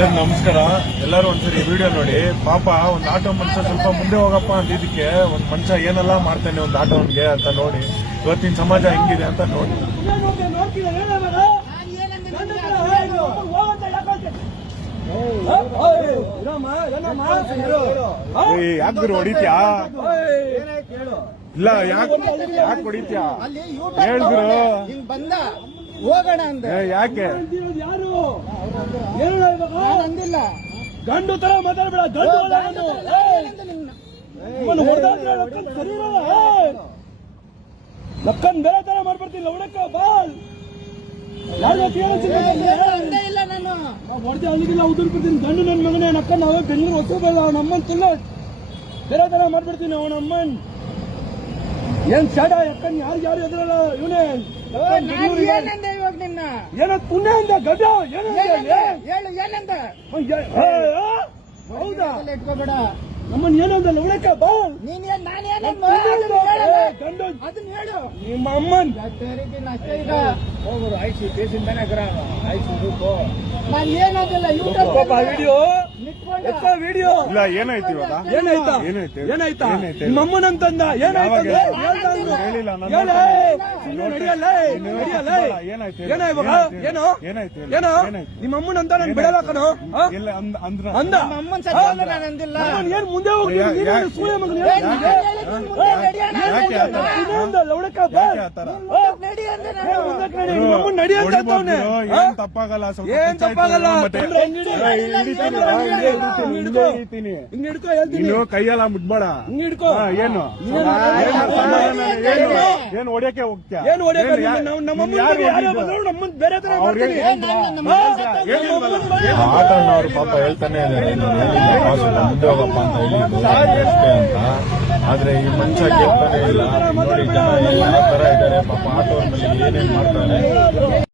ಎಲ್ಲರಿಗೂ ನಮಸ್ಕಾರ. ಎಲ್ಲರೂ ಒಂದ್ಸರಿ ವಿಡಿಯೋ ನೋಡಿ. ಪಾಪ ಒಂದು ಆಟೋ ಮನುಷ್ಯ ಸ್ವಲ್ಪ ಮುಂದೆ ಹೋಗಪ್ಪ ಅಂದಿದ್ದಕ್ಕೆ ಒಂದು ಮನುಷ್ಯ ಏನೆಲ್ಲ ಮಾಡ್ತಾನೆ ಒಂದು ಆಟೋನ್ಗೆ ಅಂತ ನೋಡಿ. ಇವತ್ತಿನ ಸಮಾಜ ಹೆಂಗಿದೆ ಅಂತ ನೋಡಿ. ಯಾಕೆ ಹೊಡಿತ್ಯಾ? ಇಲ್ಲ ಯಾಕೆ ಹೊಡಿತ್ಯಾ ಹೇಳಿದ್ರು ಹೋಗೋಣ ಅಂದ. ಯಾಕೆ ಅಂದಿಲ್ಲ. ಗಂಡು ತರ ಮಾತಾಡಬೇಡ. ಲಕ್ಕನ್ ಬೇರೆ ತರ ಮಾಡ್ಬಿಡ್ತೀನಿ. ಲವಣಕ್ಕ ಬಾಲ್ ಇಲ್ಲ ನಾನು ಹೊಡೆದೆ ಅಲ್ಲಿಗಿಲ್ಲ ಉದುರ್ಬಿಡ್ತೀನಿ. ಗಂಡು ನನ್ನ ಮಗನೇ ನಕ್ಕನ್ ಅವಾಗ ಬೆಂಗಳೂರು ಹೊಸಬೇಡ. ಅವನಮ್ಮನ್ ತಿಲ್ಲ ಬೇರೆ ತರ ಮಾಡ್ಬಿಡ್ತೀನಿ. ಅವನಮ್ಮನ್ ಏನ್ ಶಾಡ ಯಾಕನ್ ಯಾರು ಎದುರಲ್ಲ. ಇವನೇ ಏನಂದ ಇವಾಗ ನಿನ್ನ ಏನ ಪುಣ್ಯ ಅಂದ ಗಡ್ಡ ಹೇಳು ಏನಂದ. ಹೌದಾ ಇಟ್ಕೋಬೇಡ. ನಮ್ಮನ್ ಏನಂದ ಲವಣಕ್ಕ ಬಾಲ್ ನೀನೇನ್ ನಾನೇನಂದ ಗಂಡು ಅದನ್ನ ಹೇಳು. ನಿಮ್ಮ ಅಮ್ಮನ್ ಅಷ್ಟೇ ಈಗ ಹೋಗೋರು ಆಯ್ತು ದೇಶದಿಂದಾನೆ ಆಯ್ತು. ನಾನು ಏನಂದಿಲ್ಲ. ಪಾಪ ವಿಡಿಯೋ ವಿಡಿಯೋ ಇಲ್ಲ ಏನಾಯ್ತು ಇವಾಗ? ಏನಾಯ್ತಾ ಏನಾಯ್ತು? ಏನಾಯ್ತಾ? ಏನಾಯ್ತು? ನಮ್ಮಮ್ಮನ ಅಂತಂದ ಏನಾಯ್ತು? ಹೇಳಿಲ್ಲ ನಾನು. ಏನೋ ಇವಾಗ ಏನೋ ಏನೋ ನಿಮ್ಮಮ್ಮನ ಅಂತ ನಾನು ಬಿಡಬೇಕನು ಅಂದ. ಅಮ್ಮನ್ ಸತ್ಯ ನಾನು ಅಂದಿಲ್ಲ. ಏನ್ ಮುಂದೆ ಹೋಗಿ ಸೂರ್ಯ ಮಗನ ಲವಣಕ್ಕ ನಡಿ ಅಂದೆ ನಡಿ ಅಂತ ಏನ್ ತಪ್ಪಾಗಲ್ಲ. ಏನ್ ತಪ್ಪಾಗಲ್ಲ. ಹಿಂಗ್ ಹಿಡ್ಕೊ ಹೇಳ್ತೀನಿ. ನೀನು ಕೈಯೆಲ್ಲ ಮುಟ್ಬೇಡ. ಹಿಂಗ್ ಹಿಡ್ಕೊ. ಏನು ಏನ್ ಹೊಡಿಯಕ್ಕೆ ಹೋಗ್ತೀಯ? ಏನ್ ನಮ್ಮಮ್ಮನ್ ಬೇರೆ ತರ ಮಾತಾಡೋರು ಪಾಪ ಹೇಳ್ತಾನೆ ಮುಂದೆ ಹೋಗಪ್ಪ ಅಂತ ಹೇಳಿ ಅಂತ. ಆದ್ರೆ ಈ ಮನುಷ್ಯ ಕೇಳ್ತಾನೆ ಇಲ್ಲ. ನೋಡಿ ಜನ ಯಾವ ತರ ಇದ್ದಾರೆ ಪಾಪ. ಆಟೋ ಮೇಲೆ ಏನೇನ್ ಮಾಡ್ತಾನೆ.